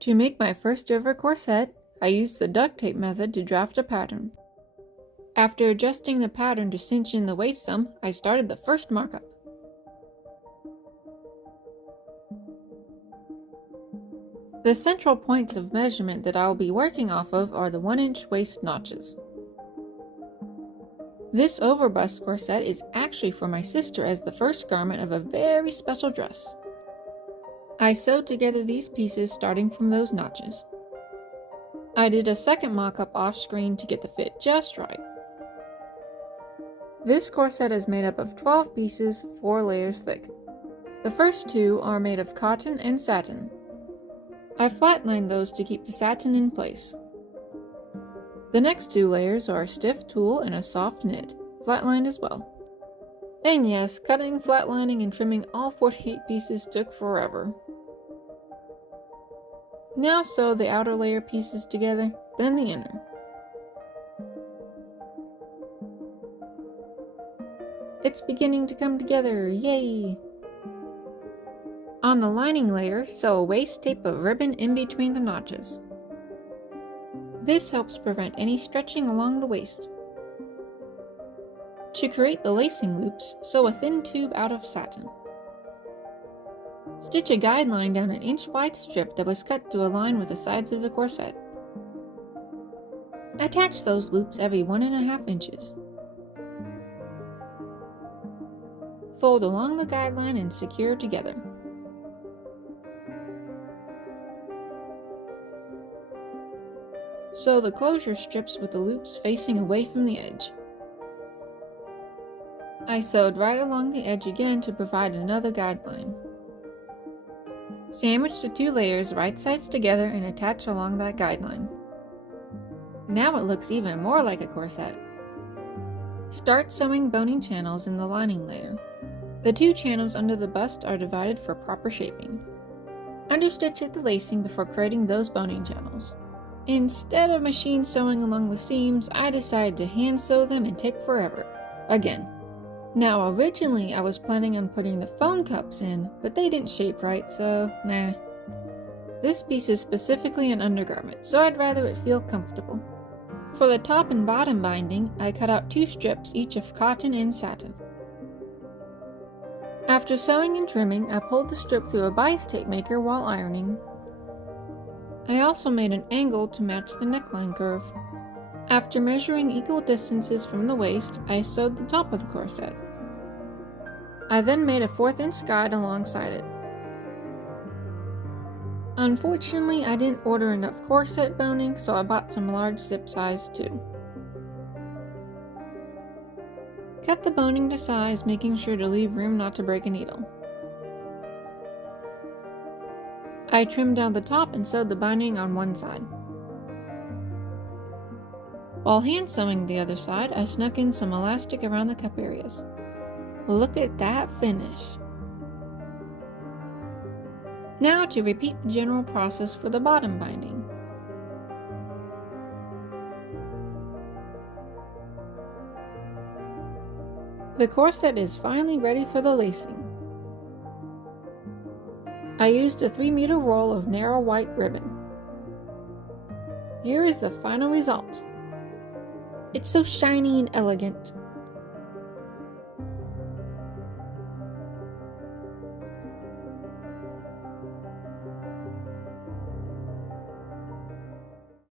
To make my first ever corset, I used the duct tape method to draft a pattern. After adjusting the pattern to cinch in the waist some, I started the first markup. The central points of measurement that I will be working off of are the 1-inch waist notches. This overbust corset is actually for my sister as the first garment of a very special dress. I sewed together these pieces starting from those notches. I did a second mock-up off-screen to get the fit just right. This corset is made up of 12 pieces, 4 layers thick. The first 2 are made of cotton and satin. I flatlined those to keep the satin in place. The next 2 layers are a stiff tulle and a soft knit, flatlined as well. And yes, cutting, flatlining, and trimming all 48 pieces took forever. Now sew the outer layer pieces together, then the inner. It's beginning to come together, yay! On the lining layer, sew a waist tape of ribbon in between the notches. This helps prevent any stretching along the waist. To create the lacing loops, sew a thin tube out of satin. Stitch a guideline down an inch-wide strip that was cut to align with the sides of the corset. Attach those loops every 1.5 inches. Fold along the guideline and secure together. Sew the closure strips with the loops facing away from the edge. I sewed right along the edge again to provide another guideline. Sandwich the 2 layers right sides together and attach along that guideline. Now it looks even more like a corset. Start sewing boning channels in the lining layer. The 2 channels under the bust are divided for proper shaping. Understitch at the lacing before creating those boning channels. Instead of machine sewing along the seams, I decided to hand sew them and take forever. Again. Now originally I was planning on putting the phone cups in, but they didn't shape right, so nah. This piece is specifically an undergarment, so I'd rather it feel comfortable. For the top and bottom binding, I cut out 2 strips, each of cotton and satin. After sewing and trimming, I pulled the strip through a bias tape maker while ironing. I also made an angle to match the neckline curve. After measuring equal distances from the waist, I sewed the top of the corset. I then made a 1/4 inch guide alongside it. Unfortunately, I didn't order enough corset boning, so I bought some large zip size too. Cut the boning to size, making sure to leave room not to break a needle. I trimmed down the top and sewed the binding on one side. While hand sewing the other side, I snuck in some elastic around the cup areas. Look at that finish! Now to repeat the general process for the bottom binding. The corset is finally ready for the lacing. I used a 3-meter roll of narrow white ribbon. Here is the final result. It's so shiny and elegant.